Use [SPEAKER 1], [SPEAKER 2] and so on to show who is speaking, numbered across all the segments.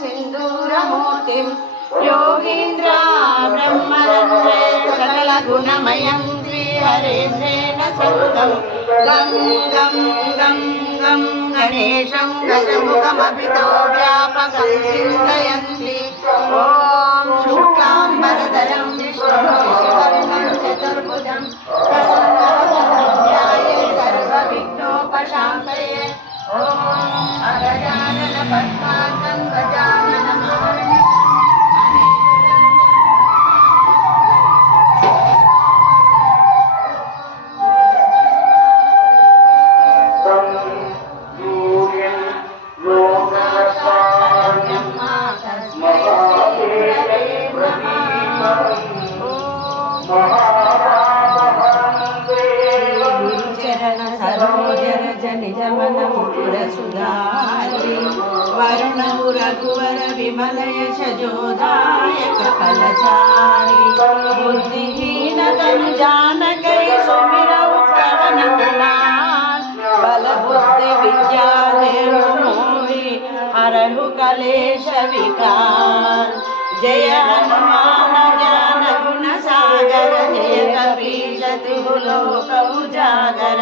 [SPEAKER 1] సింధూరమూర్తిం యోగీంద్ర బ్రహ్మరంధ్రే సకల గుణమయం శ్రీహరేంద్రేణ సౌతం గం గం గం గం గణేశం గజముఖమభితో వ్యాపకం చింతయంతి. ఓం శుక్లాంబరధరం విష్ణు. गुरुचरण सरोजन रघुवर विमल यश जोदायक बुद्धिहीन तनु जानकै सुमिरौ पवन कुमार बल बुद्धि विद्या देव मोहि हरहु कलेश विकार जय हनुमान। లోకము జాగర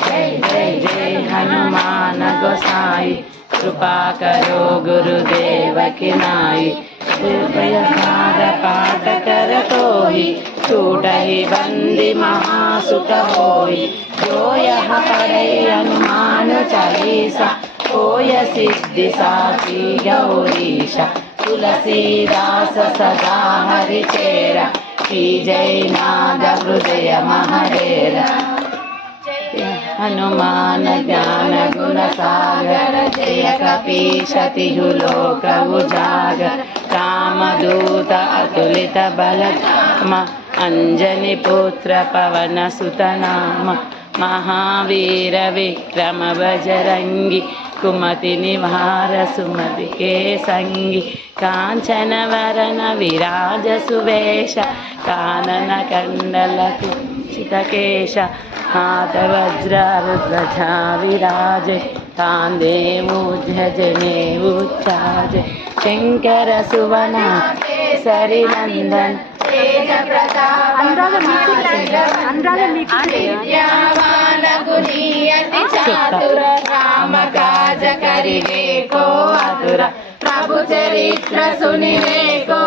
[SPEAKER 1] జై జై జై హనుమాన
[SPEAKER 2] గోసాయి కృపా కరో గురుదేవకి నాయి హృదయహార పాట కరతోయి చూడహి బంది మహాసుత హోయి జోయహ పడై హనుమాను చాలీసా కోయ సిద్ధి సాక్షి గౌరీశ తులసీదాస సదా హరిచేర सिद्धि साची गौरीशा तुलसीदास सदा हरि चेरा की जय नाद हृदय महरेरा हनुमान ज्ञान गुण सागर जय कपीशति लोक उजागर रामदूत अतुलित बल धाम अंजनी पुत्र पवन सुत नाम महावीर विक्रम बजरंगी कुमति निवार सुमति के संगी कांचन वरन विराज सुवेश कानन कंडल అనురాధ మీకు అనురాధ మీకు విద్యావానకు నీయతి చాతుర రామ కాజ కరివేకో అతుర. ప్రభు చరిత్ర సునివేకో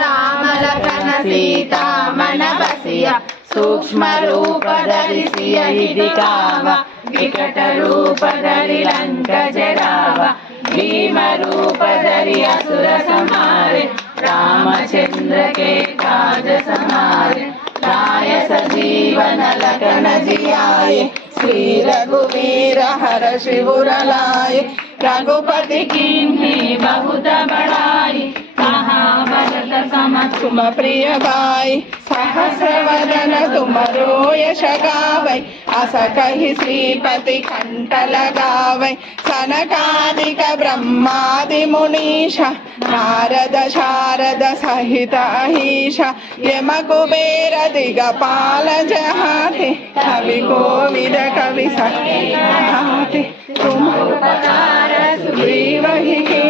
[SPEAKER 2] రామలకన సీతామణ బసియ. సూక్ష్మ రూపదరిసియ ఇది కావ వికట రూపదరి లంక జరావ. భీమ రూపదరి అసుర సమారే. रामचंद्र के काज समारे लाय सजीवन लखन जियाए श्री रघुवीर हर शिवर लाए रघुपति की बहुत बड़ाई कहा भरत सम तुम प्रिय भाई सहस्र वदन तुम यश गावै अस कहि श्रीपति कंठ लगावै सनकादिक ब्रह्मादि मुनीश नारद शारद सहित अहीश यम कुबेर दिगपाल जहाते कवि कोविद कवि सहाते तुम उपकार सुग्रीव ही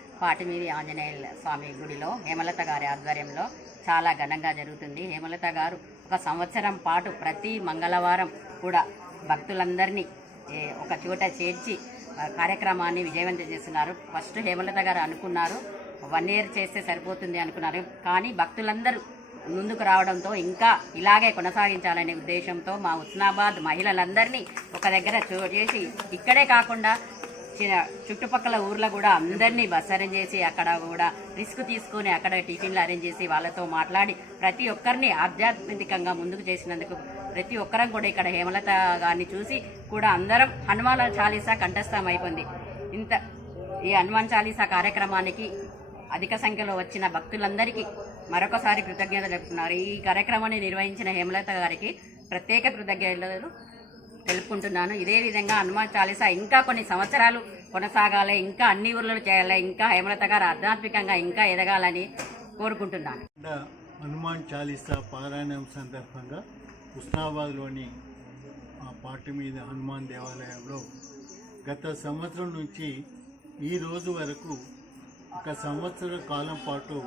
[SPEAKER 3] పాటిమీది ఆంజనేయ స్వామి గుడిలో హేమలత గారి ఆధ్వర్యంలో చాలా ఘనంగా జరుగుతుంది. హేమలత గారు ఒక సంవత్సరం పాటు ప్రతి మంగళవారం కూడా భక్తులందరినీ ఒక చోట చేర్చి కార్యక్రమాన్ని విజయవంతం చేస్తున్నారు. ఫస్ట్ హేమలత గారు అనుకున్నారు వన్ ఇయర్ చేస్తే సరిపోతుంది అనుకున్నారు. కానీ భక్తులందరూ ముందుకు రావడంతో ఇంకా ఇలాగే కొనసాగించాలనే ఉద్దేశంతో మా ఉస్నాబాద్ మహిళలందరినీ ఒక దగ్గర చో- చేసి ఇక్కడే కాకుండా చుట్టుపక్కల ఊర్లో కూడా అందరినీ బస్ అరేంజ్ చేసి అక్కడ కూడా రిస్క్ తీసుకొని అక్కడ టిఫిన్లు అరేంజ్ చేసి వాళ్ళతో మాట్లాడి ప్రతి ఒక్కరిని ఆధ్యాత్మికంగా ముందుకు చేసినందుకు ప్రతి ఒక్కరం కూడా ఇక్కడ హేమలత గారిని చూసి కూడా అందరం హనుమాల చాలీసా కంఠస్థం అయిపోయింది ఇంత ఈ హనుమాన్ చాలీసా కార్యక్రమానికి అధిక సంఖ్యలో వచ్చిన భక్తులందరికీ మరొకసారి కృతజ్ఞతలు చెప్తున్నారు ఈ కార్యక్రమాన్ని నిర్వహించిన హేమలత గారికి ప్రత్యేక కృతజ్ఞతలు. తెలుపుకుంటున్నాను. ఇదే విధంగా హనుమాన్ చాలీసా ఇంకా కొన్ని సంవత్సరాలు కొనసాగాలి ఇంకా అన్ని ఊర్లలో చేయాలి ఇంకా హేమలత గారు ఆధ్యాత్మికంగా ఇంకా ఎదగాలని కోరుకుంటున్నాను.
[SPEAKER 4] హనుమాన్ చాలీసా పారాయణం సందర్భంగా హుస్నాబాద్లోని ఆ పార్టీ మీద హనుమాన్ దేవాలయంలో గత సంవత్సరం నుంచి ఈ రోజు వరకు ఒక సంవత్సర కాలం పాటు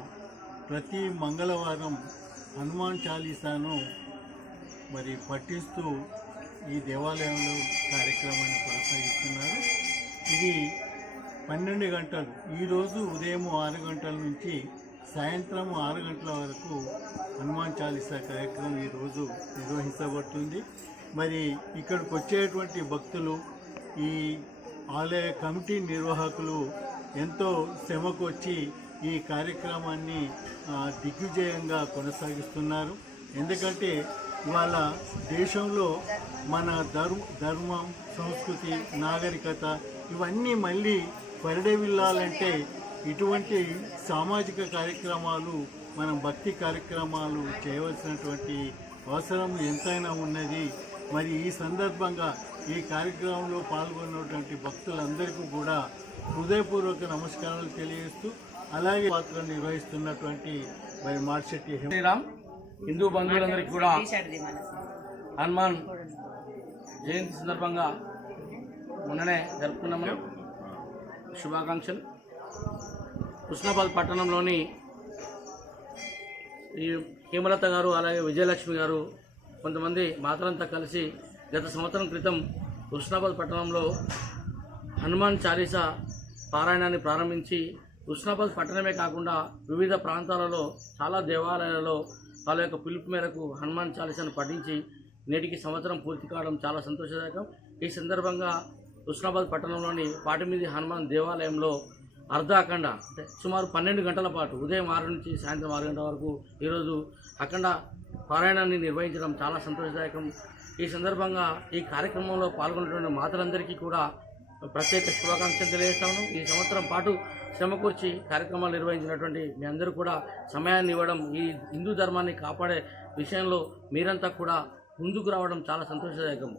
[SPEAKER 4] ప్రతి మంగళవారం హనుమాన్ చాలీసాను మరి పఠిస్తూ ఈ దేవాలయంలో కార్యక్రమాన్ని కొనసాగిస్తున్నారు ఇది పన్నెండు గంటలు. ఈరోజు ఉదయం ఆరు గంటల నుంచి సాయంత్రం ఆరు గంటల వరకు హనుమాన్ చాలీసా కార్యక్రమం ఈరోజు నిర్వహించబడుతుంది. మరి ఇక్కడికి వచ్చేటువంటి భక్తులు ఈ ఆలయ కమిటీ నిర్వాహకులు ఎంతో శ్రమకు వచ్చి ఈ కార్యక్రమాన్ని దిగ్విజయంగా కొనసాగిస్తున్నారు. ఎందుకంటే ఇవాళ దేశంలో మన ధర్మ ధర్మం సంస్కృతి నాగరికత ఇవన్నీ మళ్ళీ పరిడవిల్లాలంటే ఇటువంటి సామాజిక కార్యక్రమాలు మనం భక్తి కార్యక్రమాలు చేయవలసినటువంటి అవసరం ఎంతైనా ఉన్నది. మరి ఈ సందర్భంగా ఈ కార్యక్రమంలో పాల్గొన్నటువంటి భక్తులందరికీ కూడా హృదయపూర్వక నమస్కారాలు తెలియజేస్తూ అలాగే పాత్ర నిర్వహిస్తున్నటువంటి మరి మార్చెట్టి హేమ
[SPEAKER 5] శ్రీరామ్ హిందూ బంధువులందరికీ కూడా హనుమాన్ జయంతి సందర్భంగా మొన్ననే జరుపుకున్నాం మనం శుభాకాంక్షలు. కృష్ణాబాద్ పట్టణంలోని ఈ హేమలత గారు అలాగే విజయలక్ష్మి గారు కొంతమంది మాతలంతా కలిసి గత సంవత్సరం క్రితం కృష్ణాబాద్ పట్టణంలో హనుమాన్ చాలీసా పారాయణాన్ని ప్రారంభించి కృష్ణాబాద్ పట్టణమే కాకుండా వివిధ ప్రాంతాలలో చాలా దేవాలయాలలో వాళ్ళ యొక్క పిలుపు మేరకు హనుమాన్ చాలీసాను పఠించి నేటికి సంవత్సరం పూర్తి కావడం చాలా సంతోషదాయకం. ఈ సందర్భంగా కృష్ణాబాద్ పట్టణంలోని పాటిమీది హనుమాన్ దేవాలయంలో అర్ధాఖండ అంటే సుమారు పన్నెండు గంటల పాటు ఉదయం ఆరు నుంచి సాయంత్రం ఆరు గంటల వరకు ఈరోజు అఖండ పారాయణాన్ని నిర్వహించడం చాలా సంతోషదాయకం. ఈ సందర్భంగా ఈ కార్యక్రమంలో పాల్గొన్నటువంటి మాతలందరికీ కూడా ప్రత్యేక శుభాకాంక్షలు తెలియజేస్తాను. ఈ సంవత్సరం పాటు శ్రమకూర్చి కార్యక్రమాలు నిర్వహించినటువంటి మీ అందరూ కూడా సమయాన్ని ఇవ్వడం ఈ హిందూ ధర్మాన్ని కాపాడే విషయంలో మీరంతా కూడా ముందుకు రావడం చాలా సంతోషదాయకం.